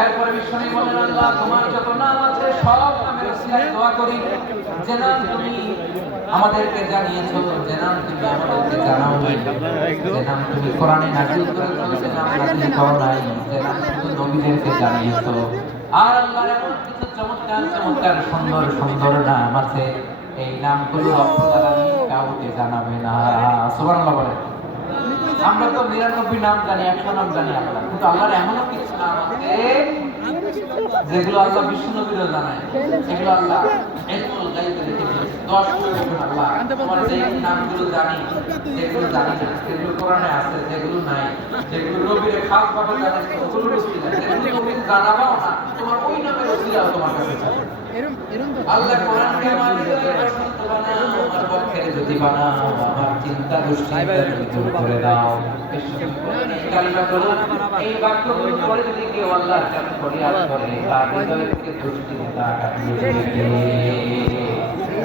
এরপরে বিশ্বনী বলেন, আল্লাহ তোমার যত নাম আছে সব নামের উসিলায় দোয়া করি, যে নাম তুমি আমাদেরকে জানিয়েছো, যে নাম তুমি আমাদেরকে জানাও নাই, যে নাম তুমি কোরআনে নাযিল করেছো, যে নাম নাযিল করো নাই, যে নাম শুধু নবীদেরকে জানিয়েছো। আর আল্লাহর এমন কিছু চমৎকার চমৎকার সুন্দর সুন্দর নাম আছে, এই নামগুলো রব্বুল আলামিন কাউকে জানাবে না। সুবহানাল্লাহ বলেন। আমরা তো 99 নাম জানি, 100 নাম জানি আমরা, কিন্তু আল্লাহর এমনও কিছু নাম আছে যেগুলো আল্লাহ বিশ্ব নবীরও জানায়। এগুলো আল্লাহ ইলমুল গায়বে রেখে দিয়েছে। 10 আল্লাহ তোমার যে নামগুলো জানি, যেগুলো জানি না, যেগুলো কোরআনে আছে, যেগুলো নাই, যেগুলো নবীর খাস ভাবে জানে, ওগুলো উসিলা, যেগুলো তুমি জানাবাও না, তোমার ওই নামের উসিলা তোমার কাছে চাই। আল্লাহ কোরআনকে আমার হৃদয়ে বসন্ত বানাও, আমার পক্ষে যদি বানাও, আমার চিন্তা দুশ্চিন্তা দূর করে দাও। এই বাক্যগুলো পড়ে যদি কেউ আল্লাহর কাছে ফরিয়াদ করে, তার হৃদয় থেকে দুশ্চিন্তা কাটিয়ে দিবে।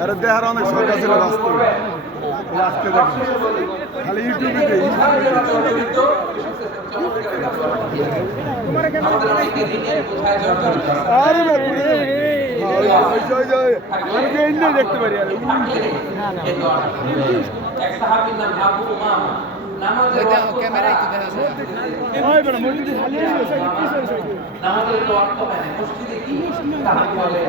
আরে দেহার অনেক শখ আছে বাস্তবে, আজকে দেখি খালি ইউটিউবে দেখি। আরে বাপুরে দেখতে পারি। এক সাহাবীর নাম আবু উমামা, নামাজের অর্থ হয় না, মসজিদে কি সাহাবী বলে